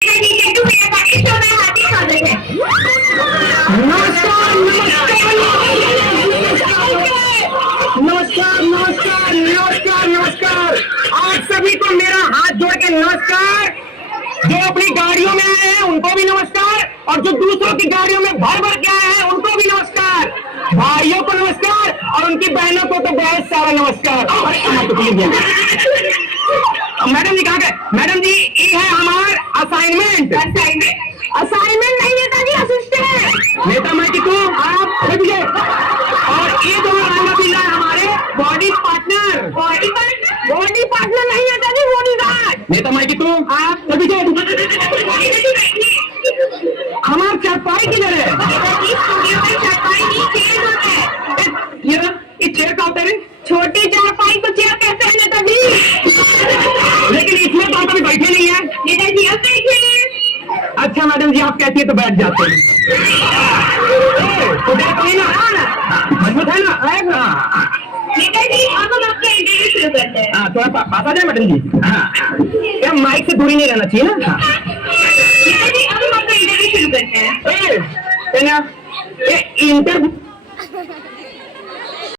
नमस्कार नमस्कार नमस्कार नमस्कार नमस्कार नमस्कार। आप सभी को मेरा हाथ जोड़ के नमस्कार। जो अपनी गाड़ियों में आए हैं उनको भी नमस्कार, और जो दूसरों की गाड़ियों में भर भर के आए हैं उनको भी नमस्कार। भाइयों को नमस्कार और उनकी बहनों को तो बहुत सारा नमस्कार। मैडम जी कहाँ गए? मैडम जी ये है हमारा असाइनमेंट। असाइनमेंट नहीं नेताजी, असिस्टेंट। नेता मैं कि तू आप खुद गए। और ये जो रंगा है हमारे बॉडी पार्टनर। बॉडी पार्टनर नहीं नेताजी, बॉडीगार्ड। नेता मैं कि तू आप खुद गए। हमारा चारपाई किधर है? ये चेयर का होता है। छोटी चारपाई को चेयर कहते हैं नेताजी। लेकिन इसमें तो कभी बैठे नहीं है नेताजी, अब बैठे। अच्छा मैडम जी आप कहती है तो बैठ जाते हैं। तो देखो ही ना, मजबूत है ना? नेताजी अब हम आपका इंटरव्यू शुरू करते हैं। हाँ थोड़ा पास आ जाए मैडम जी। हाँ क्या माइक से दूरी नहीं रहना चाहिए ना? नेताजी अब हम आपका इंटरव्यू शुरू करते हैं। इंटरव्यू